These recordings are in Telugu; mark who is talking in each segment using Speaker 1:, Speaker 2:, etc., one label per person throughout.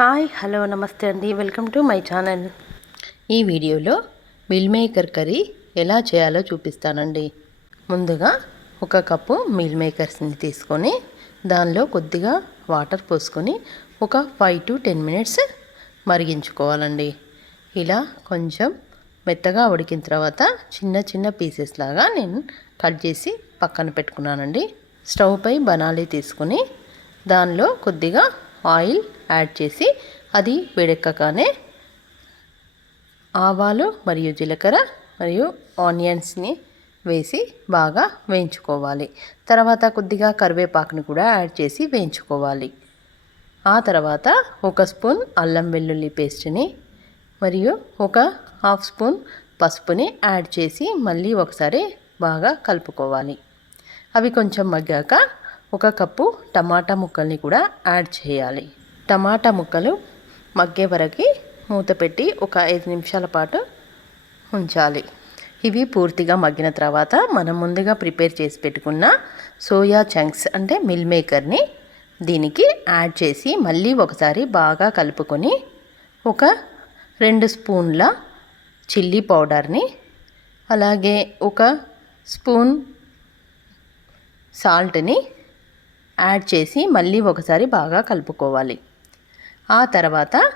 Speaker 1: హాయ్ హలో నమస్తే అండి. Welcome to my channel. ఈ వీడియోలో మిల్ మేకర్ కర్రీ ఎలా చేయాలో చూపిస్తానండి. ముందుగా ఒక కప్పు మిల్ మేకర్స్ని తీసుకొని దానిలో కొద్దిగా వాటర్ పోసుకొని ఒక ఫైవ్ టు టెన్ మినిట్స్ మరిగించుకోవాలండి. ఇలా కొంచెం మెత్తగా ఉడికిన తర్వాత చిన్న చిన్న పీసెస్ లాగా నేను కట్ చేసి పక్కన పెట్టుకున్నానండి. స్టవ్ పై బనాలి తీసుకుని దానిలో కొద్దిగా ఆయిల్ యాడ్ చేసి అది వేడెక్కగానే ఆవాలు మరియు జీలకర్ర మరియు ఆనియన్స్ని వేసి బాగా వేయించుకోవాలి. తర్వాత కొద్దిగా కరివేపాకుని కూడా యాడ్ చేసి వేయించుకోవాలి. ఆ తర్వాత ఒక స్పూన్ అల్లం వెల్లుల్లి పేస్ట్ని మరియు ఒక హాఫ్ స్పూన్ పసుపుని యాడ్ చేసి మళ్ళీ ఒకసారి బాగా కలుపుకోవాలి. అవి కొంచెం మగ్గాక ఒక కప్పు టమాటా ముక్కల్ని కూడా యాడ్ చేయాలి. టమాటా ముక్కలు మగ్గే వరకు మూత పెట్టి ఒక ఐదు నిమిషాల పాటు ఉంచాలి. ఇవి పూర్తిగా మగ్గిన తర్వాత మనం ముందుగా ప్రిపేర్ చేసి పెట్టుకున్న సోయా చంక్స్ అంటే మిల్ మేకర్ని దీనికి యాడ్ చేసి మళ్ళీ ఒకసారి బాగా కలుపుకొని ఒక రెండు స్పూన్ల చిల్లీ పౌడర్ని అలాగే ఒక స్పూన్ సాల్ట్ని యాడ్ చేసి మళ్ళీ ఒకసారి బాగా కలుపుకోవాలి. ఆ తర్వాత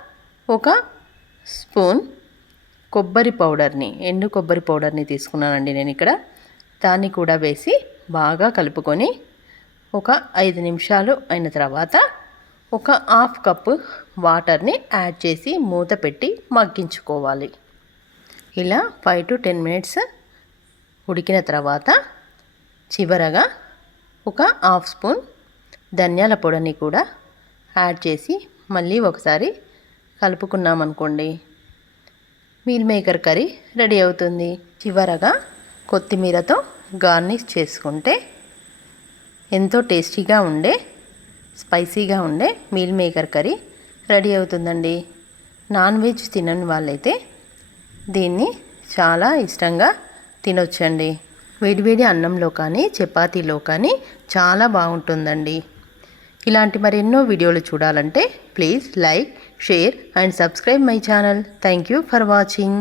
Speaker 1: ఒక స్పూన్ కొబ్బరి పౌడర్ని ఎండు కొబ్బరి పౌడర్ని తీసుకున్నానండి నేను ఇక్కడ. దాన్ని కూడా వేసి బాగా కలుపుకొని ఒక ఐదు నిమిషాలు అయిన తర్వాత ఒక హాఫ్ కప్పు వాటర్ని యాడ్ చేసి మూత పెట్టి మగ్గించుకోవాలి. ఇలా ఫైవ్ టు టెన్ మినిట్స్ ఉడికిన తర్వాత చివరగా ఒక హాఫ్ స్పూన్ ధనియాల పొడిని కూడా యాడ్ చేసి మళ్ళీ ఒకసారి కలుపుకున్నామనుకోండి. మీల్ మేకర్ కర్రీ రెడీ అవుతుంది. చివరగా కొత్తిమీరతో గార్నిష్ చేసుకుంటే ఎంతో టేస్టీగా ఉండే స్పైసీగా ఉండే మీల్ మేకర్ కర్రీ రెడీ అవుతుందండి. నాన్ వెజ్ తినని వాళ్ళైతే దీన్ని చాలా ఇష్టంగా తినొచ్చండి. వేడివేడి అన్నంలో కానీ చపాతీలో కానీ చాలా బాగుంటుందండి. ఇలాంటి మరెన్నో వీడియోలు చూడాలంటే please like share and subscribe my channel. Thank you for watching.